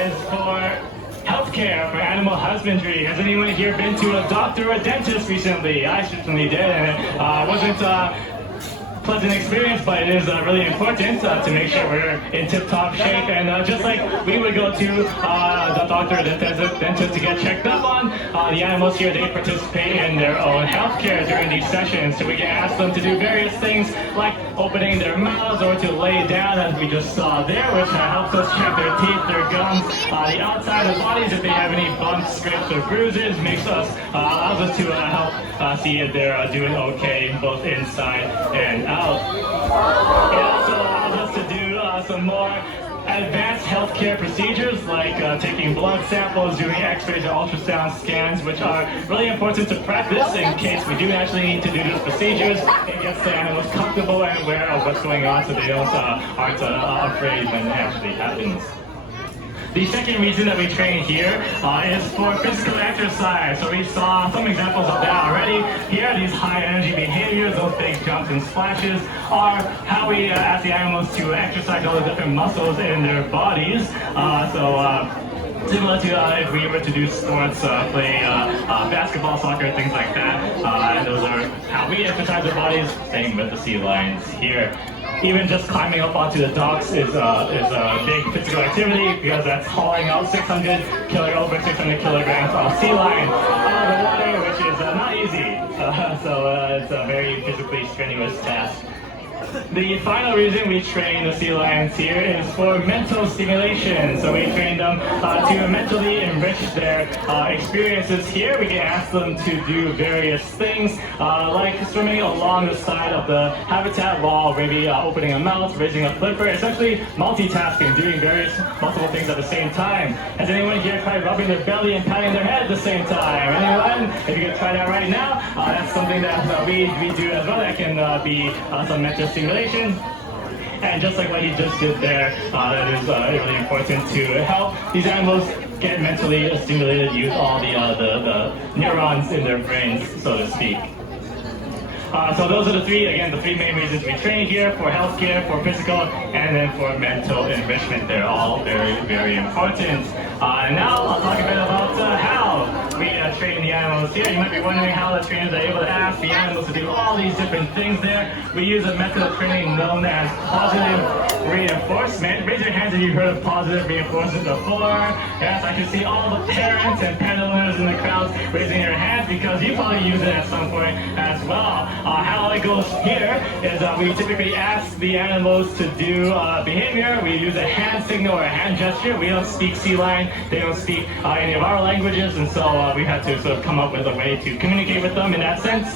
is for healthcare, for animal husbandry. Has anyone here been to a doctor or a dentist recently? I certainly did, and it wasn't pleasant experience, but it is really important to make sure we're in tip-top shape. And just like we would go to the doctor or dentist to get checked up on, the animals here, they participate in their own healthcare during these sessions. So we can ask them to do various things like opening their mouths or to lay down, as we just saw there, which helps us check their teeth, their gums, the outside of the bodies, if they have any bumps, scrapes, or bruises, allows us to help see if they're doing okay both inside and out. It also allows us to do some more advanced healthcare procedures like taking blood samples, doing x-rays or ultrasound scans, which are really important to practice in case we do actually need to do those procedures. It gets the animals comfortable and aware of what's going on so they aren't afraid when it actually happens. The second reason that we train here is for physical exercise. So we saw some examples of that already. Here, these high energy behaviors, those big jumps and splashes, are how we ask the animals to exercise all the different muscles in their bodies. Similar to if we were to do sports, play basketball, soccer, things like that. And those are how we exercise our bodies. Same with the sea lions here. Even just climbing up onto the docks is a big physical activity, because that's hauling out over 600 kilograms of sea lion out of the water, which is not easy. It's a very physically strenuous task. The final reason we train the sea lions here is for mental stimulation. So we train them to mentally enrich their experiences here. We can ask them to do various things like swimming along the side of the habitat wall, maybe opening a mouth, raising a flipper, essentially multitasking, doing multiple things at the same time. Has anyone here tried rubbing their belly and patting their head at the same time? Anyone? If you can try that right now, that's something that we do as well. That can be some mental stimulation. And just like what he just did there, that is really important to help these animals get mentally stimulated, use all the neurons in their brains, so to speak. So those are the three main reasons we train here: for healthcare, for physical, and then for mental enrichment. They're all very, very important. Now I'll talk a bit about how we train the animals here. You might be wondering how the trainers are able to ask the animals to do all these different things there. We use a method of training known as positive reinforcement. Raise your hands if you've heard of positive reinforcement before. Yes, I can see all the parents and pet owners in the crowds raising their hands, because you probably use it at some point as well. How it goes here is we typically ask the animals to do behavior. We use a hand signal or a hand gesture. We don't speak sea lion. They don't speak any of our languages, and so we had to sort of come up with a way to communicate with them in that sense.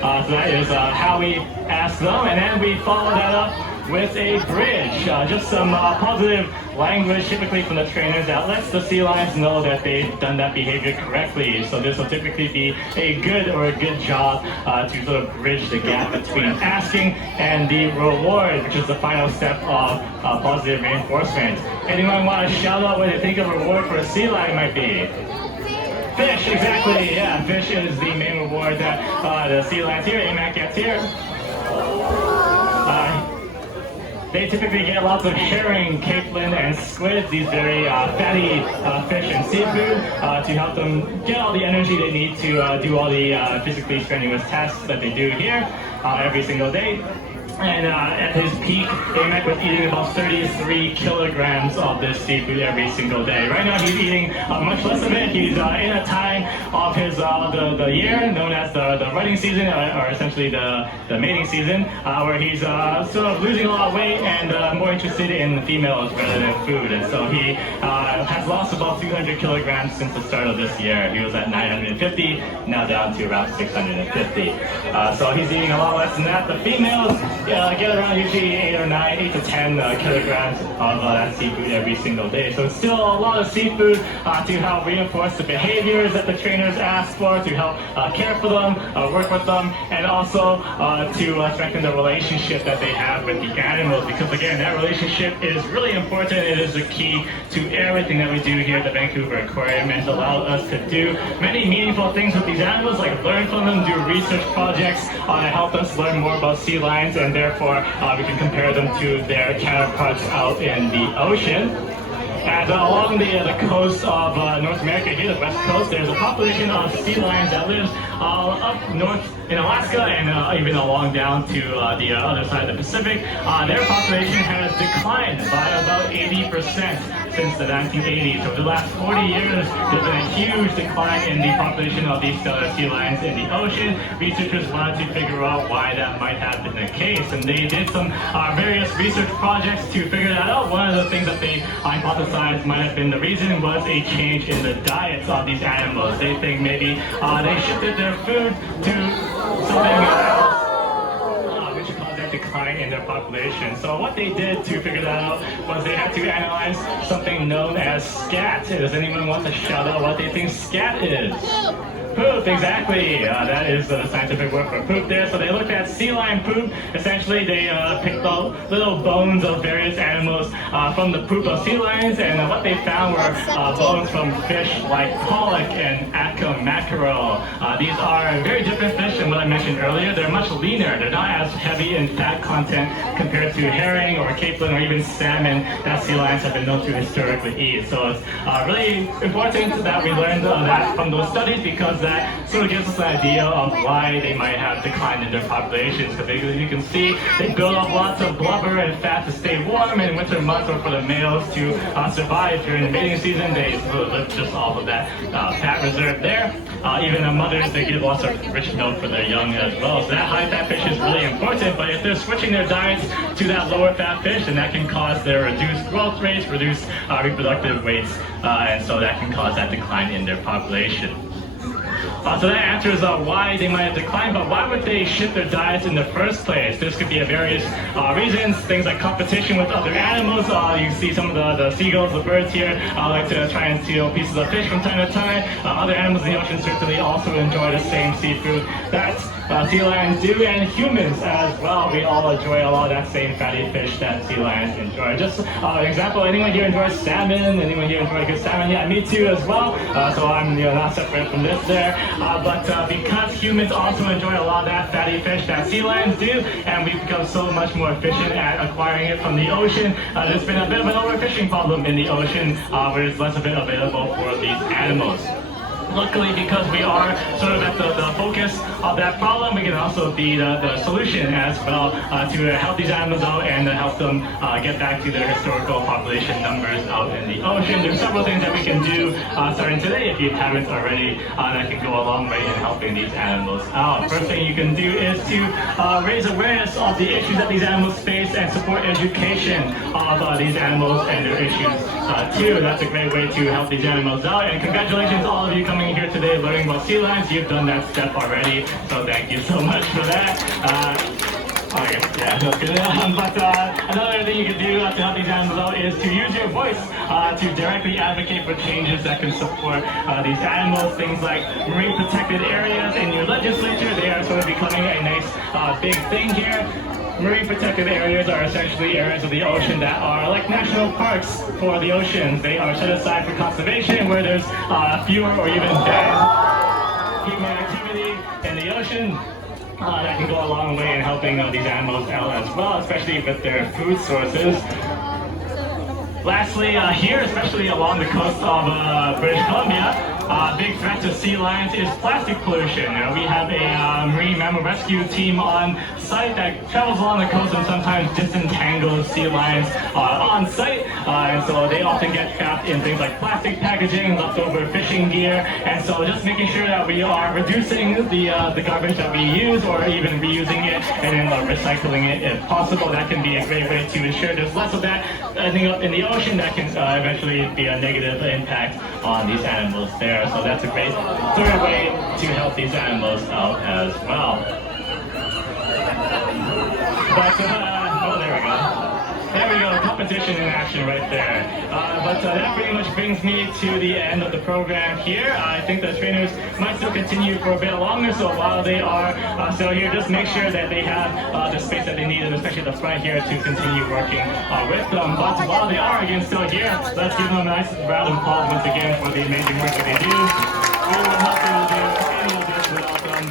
So that is how we ask them, and then we follow that up with a bridge, just some positive language, typically from the trainers, that lets the sea lions know that they've done that behavior correctly. So this will typically be a good job to sort of bridge the gap between asking and the reward, which is the final step of positive reinforcement. Anyone want to shout out what they think a reward for a sea lion might be? Fish, exactly, yeah. Fish is the main reward that the sea lions here, AMAC gets here. They typically get lots of herring, capelin, and squid, these very fatty fish and seafood, to help them get all the energy they need to do all the physically strenuous tasks that they do here every single day. And at his peak, AMAC was eating about 33 kilograms of this seafood every single day. Right now he's eating much less of it. He's in a time of his the year known as the rutting season, or essentially the mating season, where he's sort of losing a lot of weight and more interested in females rather than food. And so he has lost about 200 kilograms since the start of this year. He was at 950, now down to around 650. So he's eating a lot less than that. The females get around usually 8 to 10 kilograms of that seafood every single day. So it's still a lot of seafood to help reinforce the behaviors that the trainers ask for, to help care for them, work with them, and also to strengthen the relationship that they have with the animals. Because again, that relationship is really important. It is the key to everything that we do here at the Vancouver Aquarium, and it allows us to do many meaningful things with these animals, like learn from them, do research projects that help us learn more about sea lions, and therefore we can compare them to their counterparts out in the ocean. And along the coast of North America here, the west coast, there's a population of sea lions that lives up north in Alaska and even along down to the other side of the Pacific. Their population has declined by about 80% since the 1980s. Over the last 40 years, there's been a huge decline in the population of these Steller Sea Lions in the ocean. Researchers wanted to figure out why that might have been the case, and they did some various research projects to figure that out. One of the things that they hypothesized might have been the reason was a change in the diets of these animals. They think maybe they shifted their food to something else, which caused that decline in their population. So what they did to figure that out was they had to analyze something known as scat. Does anyone want to shout out what they think scat is? Poop, exactly. That is the scientific word for poop there. So they looked at sea lion poop. Essentially, they picked out little bones of various animals from the poop of sea lions, and what they found were bones from fish like pollock and ackam mackerel. These are very different fish than what I mentioned earlier. They're much leaner. They're not as heavy in fat content compared to herring or capelin or even salmon that sea lions have been known to historically eat. So it's really important that we learned that from those studies, because that sort of gives us an idea of why they might have declined in their populations. Because as you can see, they build up lots of blubber and fat to stay warm in winter months, or for the males to survive during the mating season. They sort of live just off of that fat reserve there. Even the mothers, they give lots of rich milk for their young as well. So that high fat fish is really important, but if they're switching their diets to that lower fat fish, then that can cause their reduced growth rates, reduced reproductive weights, and so that can cause that decline in their population. So that answers why they might have declined, but why would they shift their diets in the first place? This could be a various reasons, things like competition with other animals. You can see some of the seagulls, the birds here, like to try and steal pieces of fish from time to time. Other animals in the ocean certainly also enjoy the same seafood that sea lions do, and humans as well. We all enjoy a lot of that same fatty fish that sea lions enjoy. Just an example, anyone here enjoys salmon? Anyone here enjoy good salmon? Yeah, me too as well. So I'm not separate from this there. But because humans also enjoy a lot of that fatty fish that sea lions do, and we've become so much more efficient at acquiring it from the ocean, there's been a bit of an overfishing problem in the ocean, where there's less of it available for these animals. Luckily, because we are sort of at the focus of that problem, we can also be the solution as well to help these animals out and help them get back to their historical population numbers out in the ocean. There's several things that we can do starting today, if you haven't already, that can go a long way in helping these animals out. First thing you can do is to raise awareness of the issues that these animals face and support education of these animals and their issues too. That's a great way to help these animals out. And congratulations, all of you coming here today learning about sea lions. You've done that step already, so thank you so much for that. Yeah, that's good. But another thing you can do to help these animals out is to use your voice to directly advocate for changes that can support these animals. Things like marine protected areas in your legislature, they are sort of becoming a nice big thing here. Marine protected areas are essentially areas of the ocean that are like national parks for the oceans. They are set aside for conservation, where there's fewer or even bad human activity in the ocean. That can go a long way in helping these animals out as well, especially with their food sources. Lastly, here, especially along the coast of British Columbia, big threat to sea lions is plastic pollution. We have a marine mammal rescue team on site that travels along the coast and sometimes disentangles sea lions on site. And so they often get trapped in things like plastic packaging, leftover fishing gear. And so just making sure that we are reducing the garbage that we use, or even reusing it and then recycling it if possible. That can be a great way to ensure there's less of that ending up in the ocean that can eventually be a negative impact on these animals there. So that's a great third way to help these animals out as well. But, oh, there we go. There we go, competition in action right there. But that pretty much brings me to the end of the program here. I think the trainers might still continue for a bit longer, so while they are still here, just make sure that they have the space that they need, and especially the front here, to continue working with them. But while they are again still here, let's give them a nice round of applause once again for the amazing work that they do. We will help them do any of this without them.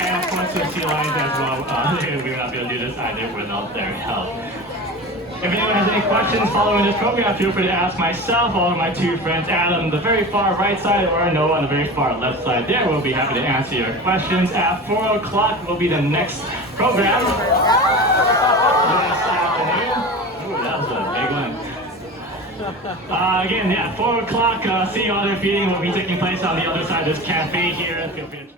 And of course the sea lions as well. We would not be able to do this either without their help. If anyone has any questions following this program, feel free to ask myself or my two friends, Adam on the very far right side or Noah on the very far left side there. We'll be happy to answer your questions. At 4 o'clock will be the next program. This afternoon. Ooh, that was a big one. Again, yeah, 4 o'clock, sea otter feeding will be taking place on the other side of this cafe here. Feel free to